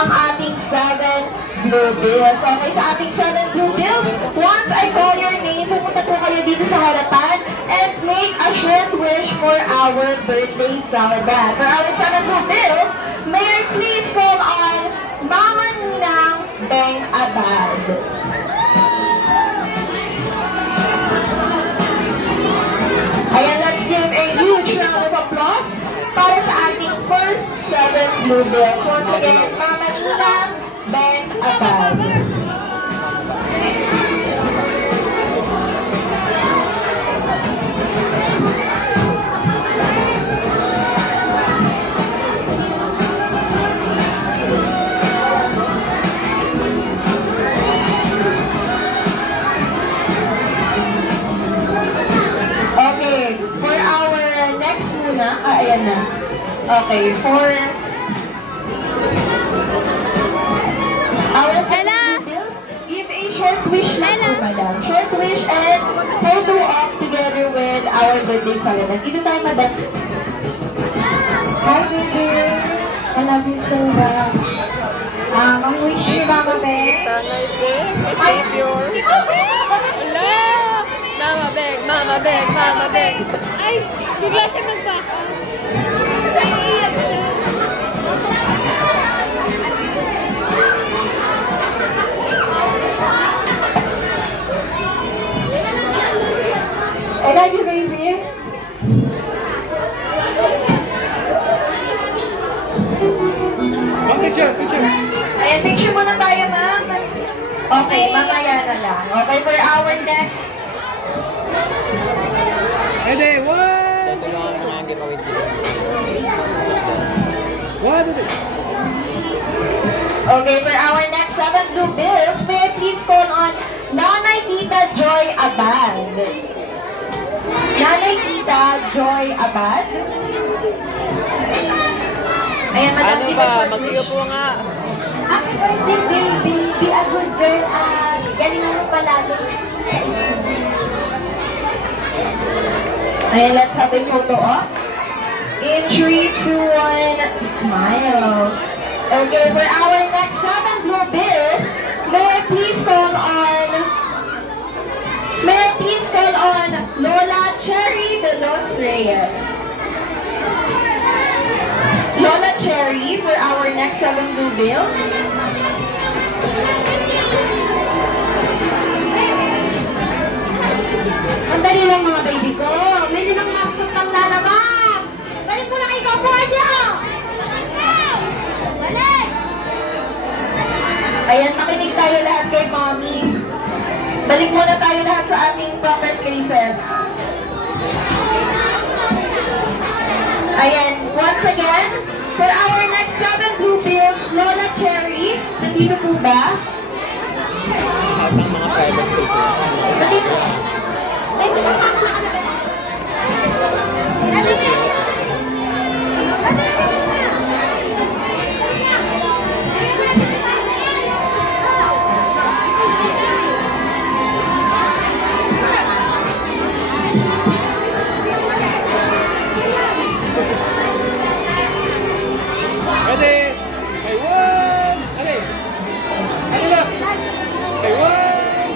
ang ating 7 blue bills. Okay, sa ating 7 blue bills, once I call your name, pupunta po kayo dito sa harapan and make a short wish for our birthday celebrant. For our 7 blue bills, may I please call on Mama Ninang Beng Abad. Ayan, let's give a huge round of applause para sa ating first 7 blue bills. Once again, Mama Ninang Beng Abad. Okay, for our next muna, ayan na. Okay, for our second bills, give a short wish lang po, madam. Short wish and photo up together with our birthday celebrant. Dito tayo, madam. Hi, baby. I love you so much. Ang wish ni Mama Beng. Tanay Beng, my savior. Ala! Mama Beng, Mama Beng, Mama Beng. Ay, bigla siya nagbaka. Naiiyak siya. I love you, baby. Picture, picture. Ayan, picture muna tayo, ma'am. Okay, mamaya na lang. Okay, for our next. Ready, one. Tulungan mo nga ang gimawin dito. One, two, three. Okay, for our next 7 blue bills, may I please call on Nanay Tita Joy Abad. Nanay Tita Joy Abad. Ayan, madam, Ano give a ba? short Magsiyo wish. po nga. Happy birthday, baby. Be a good girl. Galingan mo palalo. Ayan, let's have a photo up. In 3, 2, 1, smile. Okay, for our next 7 blue bills, may I please call on Lola Cherry de los Reyes. Lola Cherry for our next 7 blue bills. Ang dali lang mga baby ko. May limang mascot pang lalabas. Balik mo na kay Kapordia. Balik! Ayan, makinig tayo lahat kay Mommy. Balik muna tayo lahat sa ating proper places. Ayan, once again, for our next 7 blue bills, Lola Cherry, nandito po ba? At ang mga private space na. Nandito. Ready. Okay, one. Okay. Ano na? Okay, one.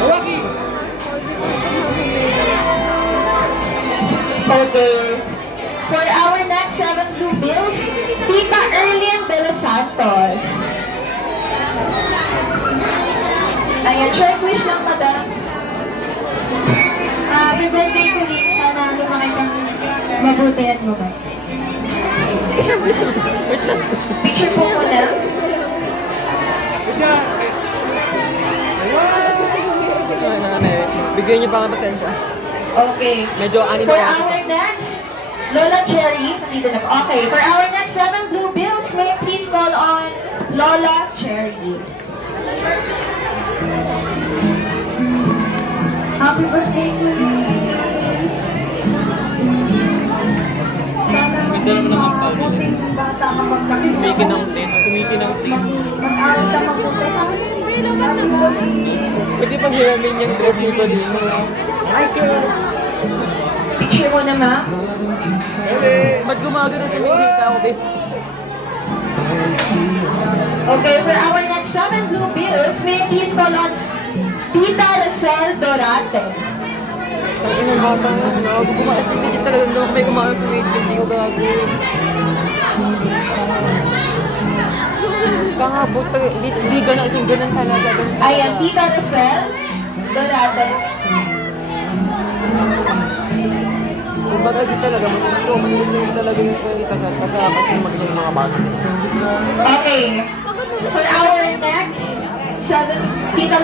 Hawaki. Okay. For our next 7 blue bills, Tita Erlyn de los Santos. Ayan, short wish lang, madam. Happy birthday ko rin. Sana lumaki kang mabuti at mabay. Wait lang. Picture po muna. Good job. Okay. One. Bigyan niyo pa nga pasensya. Okay. Medyo anim For na kasi our next, Lola Cherry, nandito na po. Okay, for our next 7 blue bills, may I please call on Lola Cherry. Happy birthday to you. Ganda naman ang ampaw nila. Kumiki ng tin. Kumiki ng tin. Mag-aral ka mabuti. Bilo, ba't naman? Pwede pang hiramin yung dress nito dito. Ay, sure. Picture mo na, ma'am. Ready. Ba't gumagano sa mga ako din? Okay, for our next 7 blue bills, may I please call on Tita Rosel Dorate. Ang inang bata nga. Gago kumain sa medyo talaga. Hindi ako may kumain sa medyo. Hindi ko gago. Kakabot talaga. Hindi ganun. Isang ganun talaga. Ganun talaga. Ayan, Tita Rosel Dorate. Kumbaga di talaga. Mas gusto ko talaga yung school dito. Kasi magaling yung mga bata. Okay, for our next 7, Tita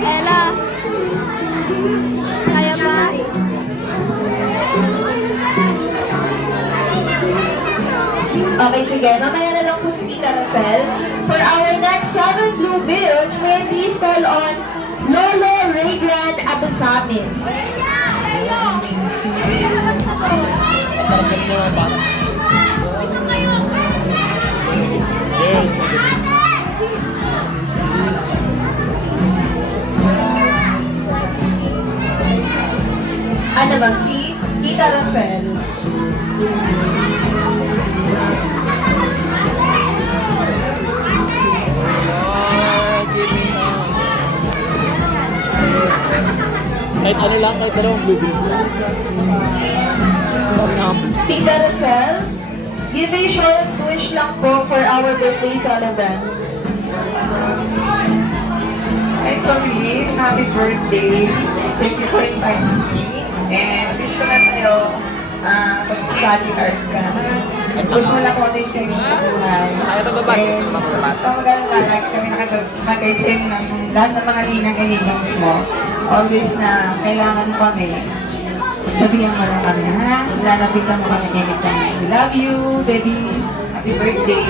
Ella. Kaya ba? Okay, sige. Mamaya na lang po si Tita Rosel. For our next 7 blue bills, may I please call on Lolo Raygrand Abusamis. Sarap ka rin mga bata. Yeah. Ano ba? Si Tita Rosel. Give me some. Kahit ano lang, kahit dalawang blue bills. Tita Rosel, give a short wish lang po for our birthday celebrant. Hi, Tommy. Happy birthday. Thank you for inviting me. And wish ko na sa'yo, pag-study arts ka naman. Wish mo lang konti change sa buhay. Ayaw pa babati sa mga bata. Kapag lagi kami nakapag-attend ng lahat ng mga linang-inings mo. Always na kailangan mo kami. Sabihan mo lang kami, ha? Lalapitan mo kami anytime. We love you, baby. Happy birthday.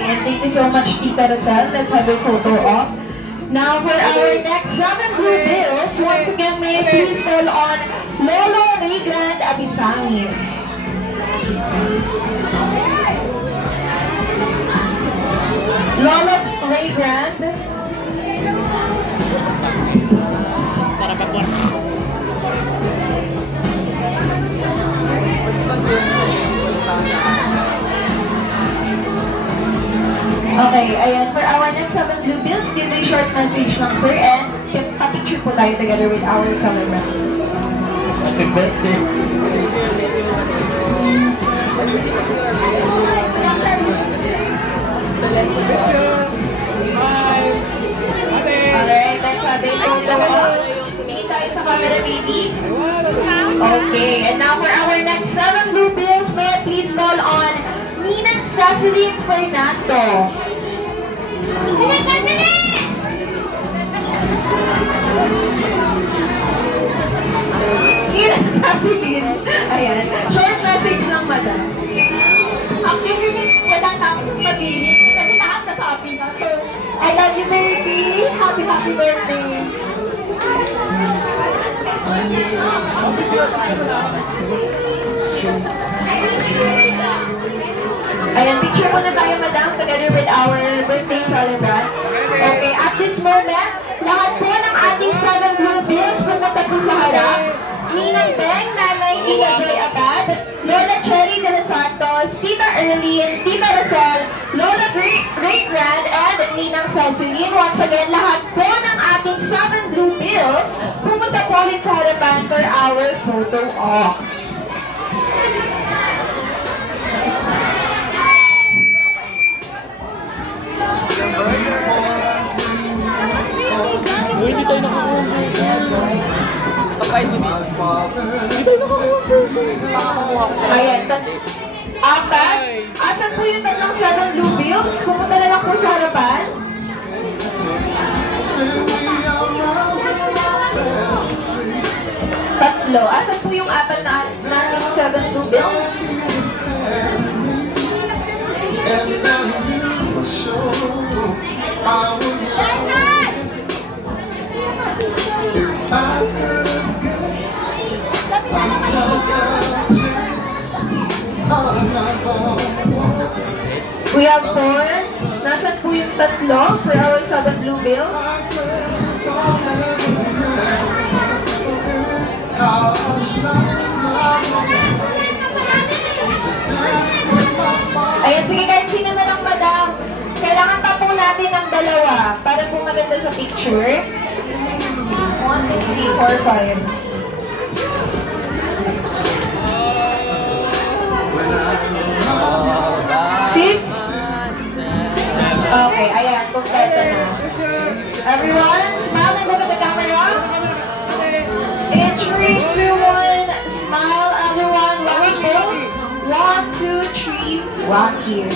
And thank you so much, Tita Rosel. Let's have a photo op. Now for our next 7 blue bills, once again, may I please call on Lolo Raygrand Abisamis. Lolo Raygrand. Sarap ako. Okay, ayan. For our next 7 blue bills, give a short message lang, sir, and pa-picture po tayo together with our celebrant. Happy birthday. Bye. Ate. Alright, let's have a photo. Tingin tayo sa camera, baby. Okay, and now for our next 7 blue bills, may I please call on Ninang Cecily Fernando. Ninang Cecily! Ninang Cecily. Ayan, short message lang, madam. Actually, wala na akong sabihin kasi lahat nasabi na. So, I love you, baby. Happy, happy birthday. Ayan, picture muna tayo, madam, together with our birthday celebrant. Okay, at this moment, lahat po ng ating 7 blue bills pumunta po sa harap. Ninang Beng, Nanay Tita Joy Abad, Lola Cherry de los Santos, Tita Erlene, Tita Rosel, Lola Great Grand, and Ninang Cecilyn. Once again, lahat po ng ating 7 blue bills pumunta po ulit sa harapan for our photo op. Uy, hindi tayo nakakuha ng birthday. Pagkain mo dito. Hindi tayo nakakuha ng birthday. Ayan, apat. Asan po yung tatlong 7 blue bills? Pumunta na lang po sa harapan. Tatlo. Asan po yung apat na nating 7 blue bills? We have 4. Nasaan po yung tatlo for our Sabat Blue Bill? Ayan, sige, kahit sino na lang, madam. Kailangan pa po natin ng dalawa para po maganda sa picture. 1, 2, 3, 4, 5. Six? Okay, ayan, kompleto na. Everyone, smile and look at the camera. In 3, 2, 1, smile, everyone. Rock it. 1, 2, 3, rock here.